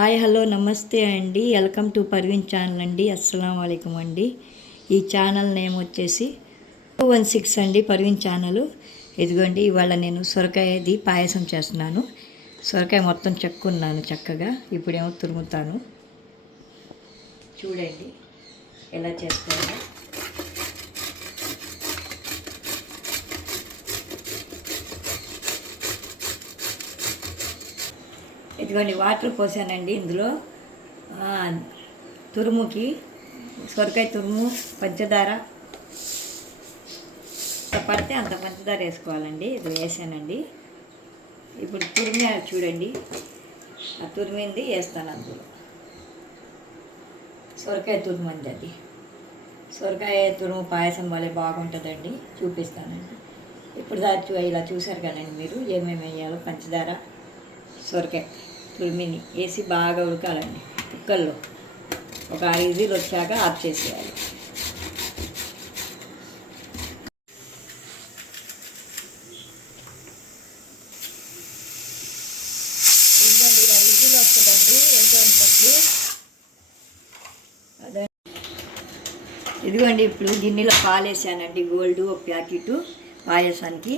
Hi hello నమస్తే అండి. Welcome to Parveen channel అండి. అస్సలం వాలేకుమ్ అండి. ఈ ఛానల్ నేమ్ వచ్చేసి 216 అండి, పర్వీన్ ఛానల్. ఇదిగోండి, ఇవాళ నేను సొరకాయది పాయసం చేస్తున్నాను. సొరకాయ మొత్తం చెక్కున్నాను చక్కగా. ఇప్పుడేమో తురుముతాను. చూడండి ఎలా చేస్తారో. ఇదిగోండి వాటర్ పోసానండి. ఇందులో తురుముకి సొరకాయ తురుము, పంచదార ఎంత పడితే అంత పంచదార వేసుకోవాలండి. ఇది వేసానండి. ఇప్పుడు తురిమి చూడండి, ఆ తురిమింది వేస్తాను అందులో. సొరకాయ తురుము అండి అది. సొరకాయ తురుము పాయసం వల్ల బాగుంటుందండి, చూపిస్తానండి. ఇప్పుడు ఇలా చూసారు కదండి మీరు ఏమేమి వేయాలో. పంచదార, సొరకాయ తురిమిని వేసి బాగా ఉడకాలండి కుక్కర్లో. ఒక 5 విజిల్ వచ్చాక ఆఫ్ చేసేయాలి. ఇదిగోండి, 5 విజిల్ వస్తుందండి ఉడికేటప్పుడు. అదే ఇదిగోండి, ఇప్పుడు గిన్నెలో పాలు వేసానండి, గోల్డ్ ఒక ప్యాకెట్ పాయసానికి.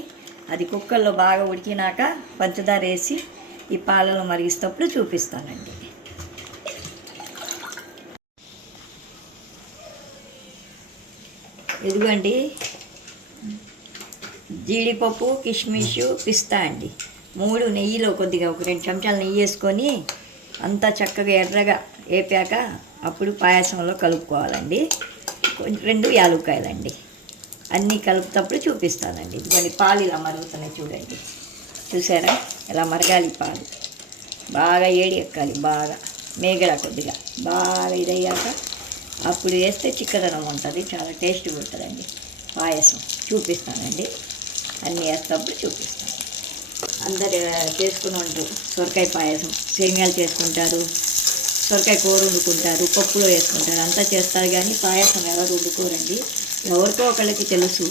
అది కుక్కర్లో బాగా ఉడికినాక పంచదార వేసి ఈ పాలలో మరిగిస్తప్పుడు చూపిస్తానండి. ఇదిగోండి, జీడిపప్పు, కిస్మిస్, పిస్తా అండి 3 నెయ్యిలో కొద్దిగా ఒక 2 చెంచాలు నెయ్యి వేసుకొని అంతా చక్కగా ఎర్రగా వేపాక అప్పుడు పాయసంలో కలుపుకోవాలండి. 2 యాలక్కాయలండి. అన్నీ కలుపుతప్పుడు చూపిస్తానండి. ఇదిగోండి, పాలు ఇలా మరుగుతున్నాయి చూడండి. చూసారా ఎలా మరగాలి పాలు. బాగా ఏడి ఎక్కాలి, బాగా మేగడ కొద్దిగా బాగా ఇదయ్యాక అప్పుడు వేస్తే చిక్కదనం ఉంటుంది, చాలా టేస్ట్గా ఉంటుందండి పాయసం. చూపిస్తానండి, అన్నీ వేస్తప్పుడు చూపిస్తాను. అందరు చేసుకుని ఉంటారు సొరకాయ పాయసం. సేమియాలు చేసుకుంటారు, సొరకాయ కూర వండుకుంటారు, పప్పులో వేసుకుంటారు, అంతా చేస్తారు. కానీ పాయసం ఎవరు వండుకోరండి. ఎవరికో ఒకళ్ళకి తెలుసు,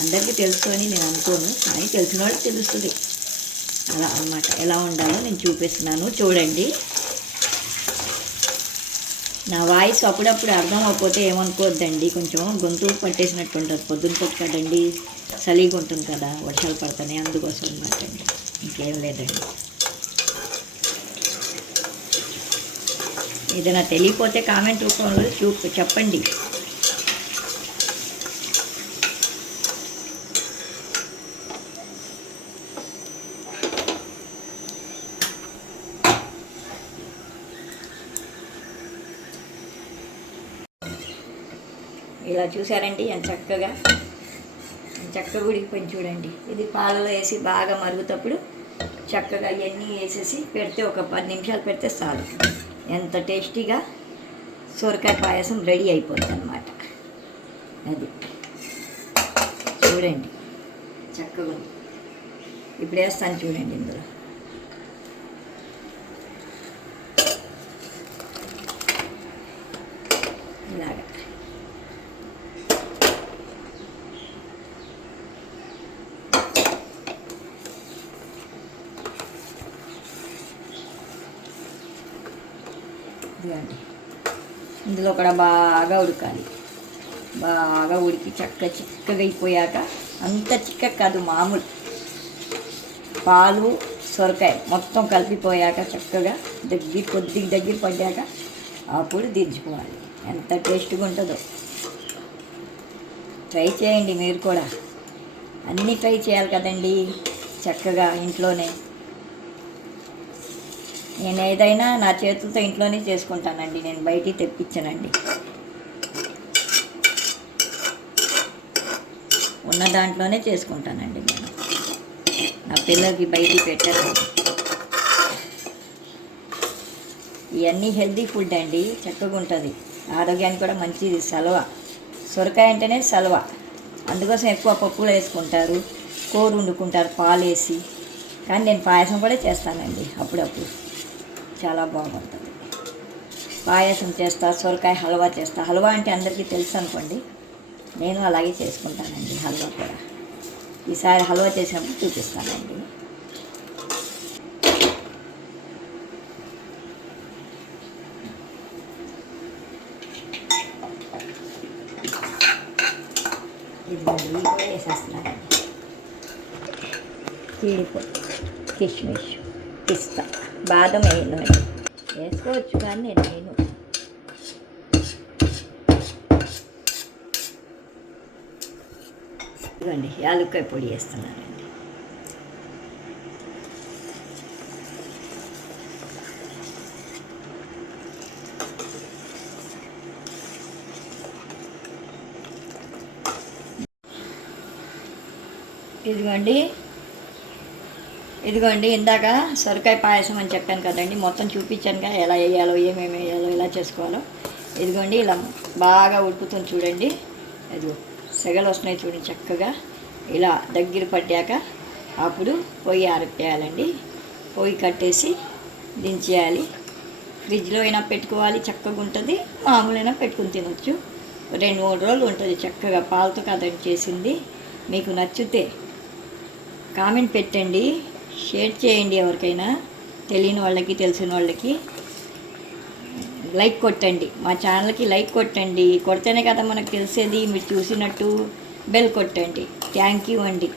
అందరికీ తెలుసు అని నేను అనుకోను, కానీ తెలిసిన వాళ్ళకి తెలుస్తుంది. అలా అన్నమాట. ఎలా ఉండాలో నేను చూపిస్తున్నాను చూడండి. నా వాయిస్ అప్పుడప్పుడు అర్థం అవ్వకపోతే ఏమనుకోవద్దండి, కొంచెం గొంతు పట్టేసినట్టు ఉంటుంది. పొద్దున పూట కదండి, చలిగా ఉంటుంది కదా, వర్షాలు పడుతున్నాయి, అందుకోసం అన్నమాట అండి, ఇంకేం లేదండి. ఏదైనా తెలియకపోతే కామెంట్ రూపంలో చెప్పండి. ఇలా చూసారండి ఎంత చక్కగా ఉడికిపోయింది చూడండి. ఇది పాలలో వేసి బాగా మరుగుతప్పుడు చక్కగా ఇవన్నీ వేసేసి పెడితే ఒక 10 నిమిషాలు పెడితే చాలు. ఎంత టేస్టీగా సొరకాయ పాయసం రెడీ అయిపోతుంది అన్నమాట. అది చూడండి చక్కగా ఉంది. ఇప్పుడు వేస్తాను చూడండి ఇందులో. ఇలాగా ఇదిగండి, ఇందులో కూడా బాగా ఉడకాలి. బాగా ఉడికి చిక్కగా అయిపోయాక, అంత చిక్క కాదు, మామూలు పాలు సొరకాయ మొత్తం కలిపిపోయాక చక్కగా కొద్దిగా దగ్గర పడ్డాక అప్పుడు దించుకోవాలి. ఎంత టేస్ట్గా ఉంటుందో ట్రై చేయండి మీరు కూడా. అన్నీ ట్రై చేయాలి కదండి చక్కగా ఇంట్లోనే. నేను ఏదైనా నా చేతులతో ఇంట్లోనే చేసుకుంటానండి, నేను బయటికి తెప్పించానండి. ఉన్న దాంట్లోనే చేసుకుంటానండి నేను. నా పిల్లలకి బయటికి పెట్టాను. ఇవన్నీ హెల్తీ ఫుడ్ అండి, చక్కగా ఉంటుంది, ఆరోగ్యానికి కూడా మంచిది. సొరకాయ అంటేనే సలవ. అందుకోసం ఎక్కువ పప్పులు వేసుకుంటారు, కూర వండుకుంటారు పాలు వేసి. కానీ నేను పాయసం కూడా చేస్తానండి అప్పుడప్పుడు, చాలా బాగుంటుంది. పాయసం చేస్తా, సొరకాయ హల్వా చేస్తా. హల్వా అంటే అందరికీ తెలుసు అనుకోండి, నేను అలాగే చేసుకుంటానండి హల్వా కూడా. ఈసారి హల్వా చేసినప్పుడు చూపిస్తానండి. వేస్తున్నాను. జీడిపప్పు, కిస్మిస్, పిస్తా, బాదం వేయను, వేసుకోవచ్చు కానీ నేను వేయను. ఇదిగోండి యాలక్కాయ పొడి వేస్తున్నానండి. ఇదిగోండి ఇందాక సొరకాయ పాయసం అని చెప్పాను కదండి, మొత్తం చూపించాను కదా ఎలా వేయాలో, ఏమేమి వేయాలో, ఎలా చేసుకోవాలో. ఇదిగోండి ఇలా బాగా ఉడుకుతుంది చూడండి. అది సెగలు వస్తున్నాయి చూడండి చక్కగా. ఇలా దగ్గర పడ్డాక అప్పుడు పొయ్యి ఆరిపేయాలండి. పొయ్యి కట్టేసి దించేయాలి. ఫ్రిడ్జ్లో అయినా పెట్టుకోవాలి, చక్కగా ఉంటుంది. మామూలైనా పెట్టుకుని తినొచ్చు. 2-3 రోజులు ఉంటుంది చక్కగా. పాలతో కదండి చేసింది. మీకు నచ్చితే కామెంట్ పెట్టండి, షేర్ చేయండి. ఎవరికైనా తెలియని వాళ్ళకి తెలిసిన వాళ్ళకి లైక్ కొట్టండి. మా ఛానల్కి లైక్ కొట్టండి. కొడితేనే కదా మనకు తెలిసేది. మీరు చూసినట్టు బెల్ కొట్టండి. థ్యాంక్ యూ అండి.